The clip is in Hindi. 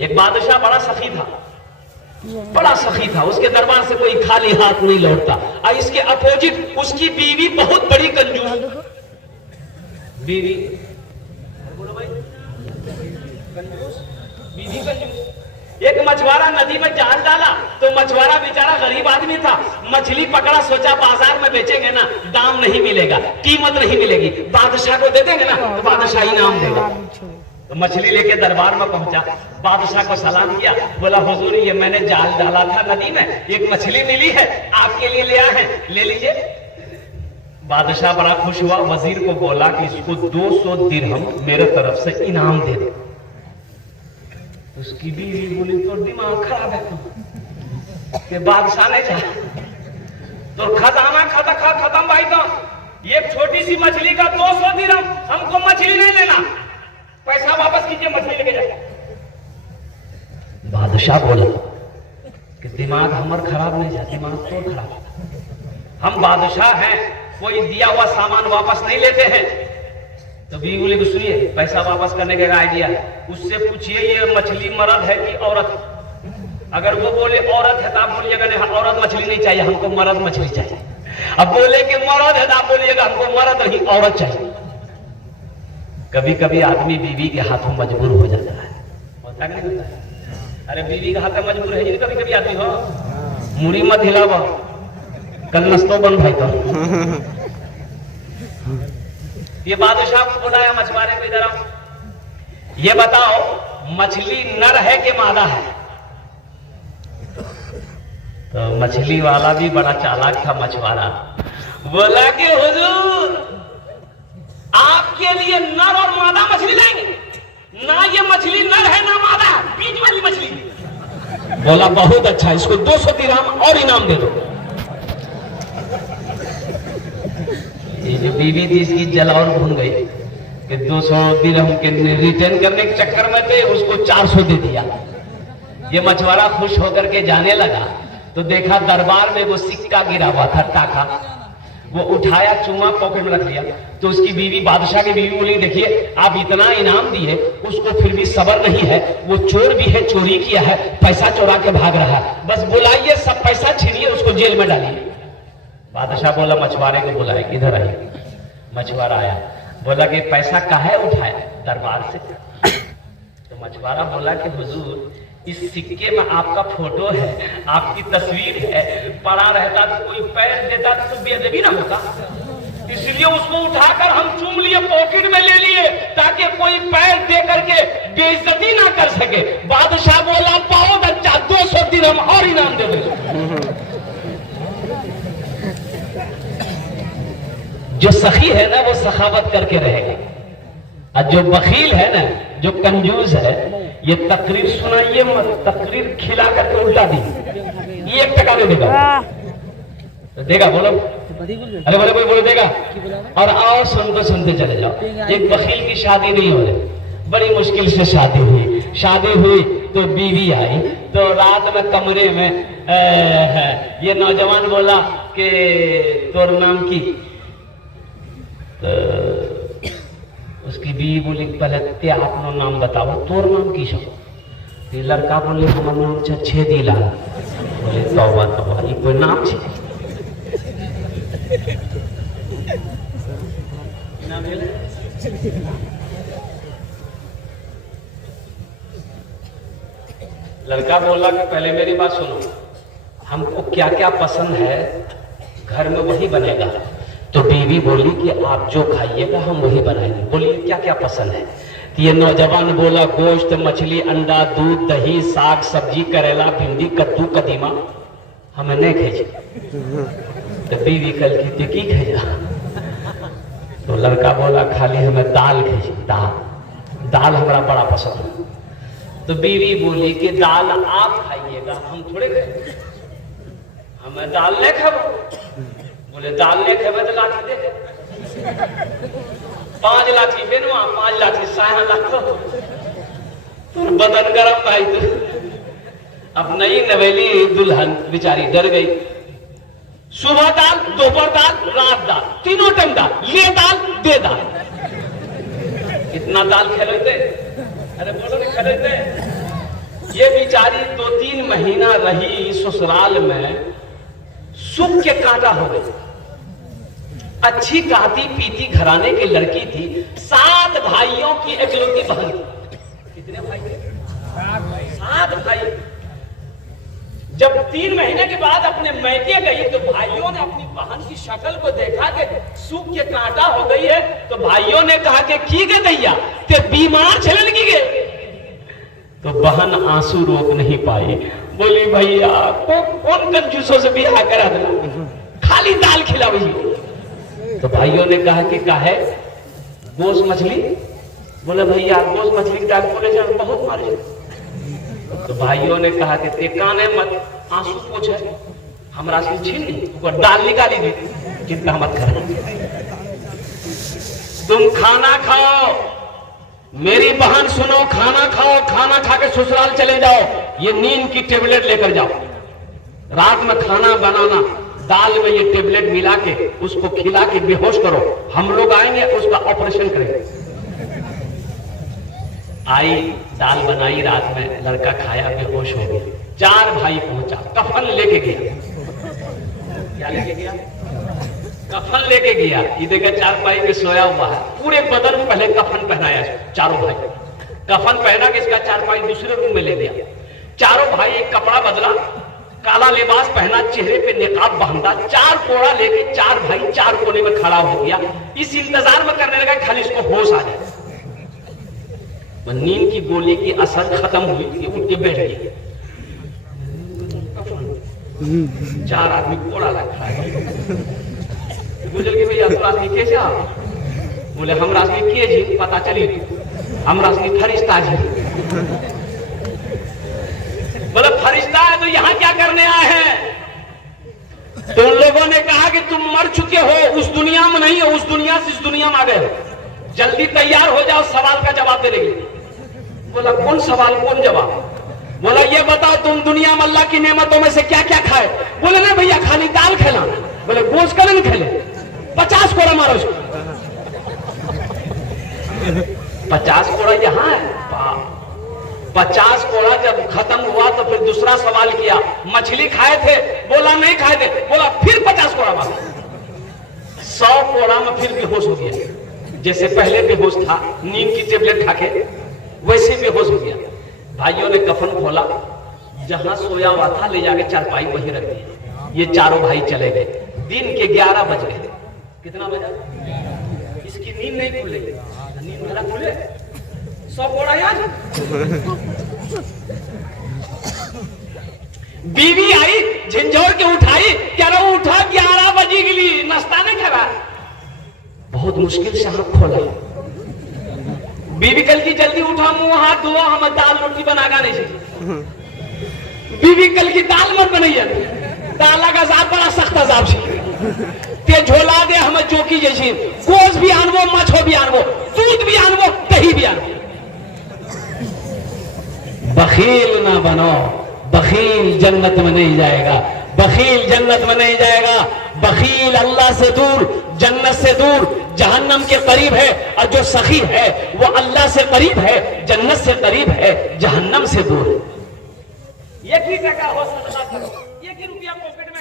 एक बादशाह बड़ा सखी था, बड़ा सखी था। उसके दरबार से कोई खाली हाथ नहीं लौटता। और इसके अपोजिट उसकी बीवी बहुत बड़ी कंजूस बीवी। बोलो भाई, कंजूस बीवी कंजूस। एक मछुआरा नदी में जाल डाला तो मछुआरा बेचारा गरीब आदमी था, मछली पकड़ा, सोचा बाजार में बेचेंगे ना दाम नहीं मिलेगा, कीमत नहीं मिलेगी, बादशाह को दे देंगे ना तो बादशाह इनाम देगा। तो मछली लेके दरबार में पहुंचा, बादशाह को सलाम किया, बोला हुजूर ये मैंने जाल डाला था नदी में, एक मछली मिली है, आपके लिए ले आए हैं, ले लीजिए। बादशाह बड़ा खुश हुआ, वजीर को बोला कि इसको 200 दिरहम मेरे तरफ से इनाम दे दो। उसकी बीवी बोली तो दिमाग खराब है कि बादशाह ने चाहा तो खजाना खत्म भाई, तो ये छोटी सी मछली का 200 दिरहम, हमको मछली नहीं लेना, पैसा वापस कीजिए, मछली लेके जाए। बादशाह बोला कि दिमाग हमार खराब नहीं जाए, दिमाग तो खराब, हम बादशाह हैं, कोई दिया हुआ सामान वापस नहीं लेते हैं। तो बीवी बोली कि सुनिए, पैसा वापस करने का आइडिया है, उससे पूछिए ये मछली मर्द है कि औरत। अगर वो बोले औरत है तो आप बोलिएगा नहीं औरत मछली नहीं चाहिए, हमको मर्द मछली चाहिए। अब बोले कि मर्द है तो आप बोलिएगा हमको मर्द नहीं औरत चाहिए। कभी कभी आदमी बीवी के हाथों मजबूर हो जाता है, होता नहीं होता है? अरे बीवी के हाथ में मजबूर है, कभी कभी आदमी हो, मुड़ी मत हिलावा, कल नस्तो बन भाई का। ये बादशाह को बुलाया मछुआरे को, इधर आओ, ये बताओ मछली नर है कि मादा है? तो मछली वाला भी बड़ा चालाक था मछुआरा, बोला कि हुजूर आपके लिए नर और मादा मछली लाएंगे ना, ये मछली नर है ना मादा, बीच वाली मछली। बोला बहुत अच्छा, इसको 200 दिरहम और इनाम दे दो। ये जो बीवी थी इसकी जला और भून गई कि 200 दिरहम के रिटर्न करने के चक्कर में थे, उसको 400 दे दिया। ये मछुआरा खुश होकर के जाने लगा तो देखा दरबार में वो सिक्का गिरा हुआ था, टाका, वो उठाया, चूमा पॉकेट में रख लिया। तो उसकी बीवी, बादशाह की बीवी बोली देखिए आप इतना इनाम दिए, उसको फिर भी सबर नहीं है, वो चोर भी है, चोरी किया है, पैसा चोरा के भाग रहा है, बस बुलाइए, सब पैसा छीनिए, उसको जेल में डालिए। बादशाह बोला मछुआरे को बुलाए, इधर आइए। मछुआरा आया, बोला कि पैसा काहे उठाया दरबार से? तो मछुआरा बोला कि हुजूर इस सिक्के में आपका फोटो है, आपकी तस्वीर है, पड़ा रहता तो कोई पैर देता तो बेअदबी ना होता, इसलिए उसको उठाकर हम चूम लिए, पॉकेट में ले लिए, ताकि कोई पैर दे करके बेइज्जती ना कर सके। बादशाह बोला बहुत अच्छा, 200 दिरहम और इनाम दे दो। जो सखी है ना वो सखावत करके रहेगा, और जो बखील है ना, जो कंजूस है, ये तकरीर सुनाइए मत, तकरीर खिला करके उल्टा दी, ये 1 टका नहीं देगा। तो देगा बोलो, अरे बोले कोई बोले देगा, और आओ सुनते सुनते चले जाओ। एक बखील की शादी नहीं हो रही, बड़ी मुश्किल से शादी हुई तो बीवी आई, तो रात में कमरे में ये नौजवान बोला कि तोर नाम की, तो उसकी बीवी बोली पहले ते अपना नाम बताओ, तोर नाम की सब? लड़का बोले हमार नाम छे छेदीलाल। बोले तौबा तौबा, ये कोई नाम छे? लड़का बोला कि पहले मेरी बात सुनो, हमको क्या क्या पसंद है घर में वही बनेगा। तो बीवी बोली कि आप जो खाइएगा हम वही बनाएंगे। बोलिए क्या क्या पसंद है? तो ये नौजवान बोला गोश्त, मछली, अंडा, दूध, दही, साग सब्जी, करेला, भिंडी, कद्दू, कदीमा हमें नहीं खाई। तो बीवी कल की खाइया? तो लड़का बोला खाली हमें दाल खाई, दाल हमारा बड़ा पसंद है। तो बीवी बोली कि दाल आप खाइएगा, हम थोड़े खाए, हमें दाल नहीं खाओ। बोले दाल नहीं खेबे तो लाठी दे, 5 लाठी बेनवा, 5 लाठी साया लाखो, तो बदन गरम भाई। तो अब नई नवेली दुल्हन बेचारी डर गई। सुबह दाल, दोपहर दाल, रात दाल, तीनों टाइम दाल, ले दाल दे दाल। इतना दाल खेलते, अरे बोलो नहीं खेलते। ये बेचारी 2-3 महीना रही ससुराल में, सुख के कांटा हो गई। अच्छी खाती पीती घराने की लड़की थी, 7 भाइयों की इकलौती बहन थी। कितने भाई थे? 7 भाई। जब 3 महीने के बाद अपने मैके गई तो भाइयों ने अपनी बहन की शक्ल को देखा कि सूख के कांटा हो गई है, तो भाइयों ने कहा कि की गए दैया ते बीमार चलन की गए। तो बहन आंसू रोक नहीं पाई, बोली भैया कौन कंजूसों से ब्याह करा देना, खाली दाल खिला भैया। तो भाइयों ने कहा कि काहे गोश्त मछली? बोले भैया गोश्त मछली की दाल बोले जाए बहुत मारे। तो भाइयों ने कहा कि ते काने मत आंसू पूछे, हमरा से छीन ली ऊपर दाल निकाली दी, चिंता मत कर, तुम खाना खाओ। मेरी बहन सुनो, खाना खाओ, खाना खा के ससुराल चले जाओ, ये नींद की टेबलेट लेकर जाओ। रात में खाना बनाना, दाल में ये टेबलेट मिला के उसको खिला के बेहोश करो, हम लोग आएंगे उसका ऑपरेशन करेंगे। आई दाल बनाई, रात में लड़का खाया, बेहोश हो गया। 4 भाई पहुंचा, कफन लेके गया। क्या लेके गया? कफन लेके गया। ये देखा 4 भाई में सोया हुआ है, पूरे बदन में पहले कफन पहनाया चारों भाई। कफन पहना के इसका 4 भाई दूसरे रूम में ले गया। चारों भाई एक कपड़ा बदला, काला लिबास पहना, चेहरे पे निकाब बांधा, 4 कोड़ा लेके 4 भाई 4 कोने में खड़ा हो गया। इस इंतजार में करने लगा खाली इसको होश आ जाए। नींद की गोली की असर खत्म हुई, उठ के बैठ गया। 4 आदमी कोड़ा रखा है। गुजर के भैया तो आदमी कैसे आ? बोले हम राजनी के जी पता चली, हम राजनी फरिश्ता जी। बोले फरिश्ता है तो यहाँ क्या करने आए हैं? तो उन लोगों ने कहा कि तुम मर चुके हो, उस दुनिया में नहीं हो, उस दुनिया से इस दुनिया में आ गए हो, जल्दी तैयार हो जाओ, सवाल का जवाब दे देंगे। बोला कौन सवाल कौन जवाब? बोला ये बताओ तुम दुनिया में अल्लाह की नेमतों में से क्या क्या खाए? बोले ना भैया खाली दाल खेला। बोले गोश्त का नहीं खेले, 50 कोड़ा मारो उसको। 50 कोड़ा यहाँ है। 50 कोड़ा जब खत्म हुआ तो फिर दूसरा सवाल किया, मछली खाए थे? बोला नहीं खाए थे। बोला फिर 50 कोड़ा मारो। 100 कोड़ा में फिर बेहोश हो गया, जैसे पहले बेहोश था नींद की टेबलेट खा के, वैसे बेहोश हो गया। भाइयों ने कफन खोला, जहां सोया हुआ था ले जाके चारपाई वहीं रख दिया। ये चारों भाई चले गए। दिन के 11 बज गए। कितना बजा? इसकी नींद नहीं खुले, नींद भला खुले 100 कोड़ा यार। बीवी आई झंझोर के उठाई, क्या रहा उठा 11 बजे के लिए नाश्ता नहीं करा। बहुत मुश्किल से आंख खोला। बीवी कल की जल्दी उठा, मुंह हाथ धोआ, हम दाल रोटी बनागा नहीं चाहिए। बीवी कल की दाल मत बनाइए, दाल का जाप बड़ा सख्त अजाब से ते झोला दे हमें चौकी जैसी, गोश्त भी आनवो, मछो भी आनवो, दूध भी आनवो, दही भी आनवो। बखील ना बनो, बखील जन्नत में नहीं जाएगा, बखील जन्नत में नहीं जाएगा। बखील अल्लाह से दूर, जन्नत से दूर, जहन्नम के करीब है, और जो सखी है वो अल्लाह से करीब है, जन्नत से करीब है, जहन्नम से दूर है। 1 ही टका हो सकता, 1 ही रुपया पॉकेट में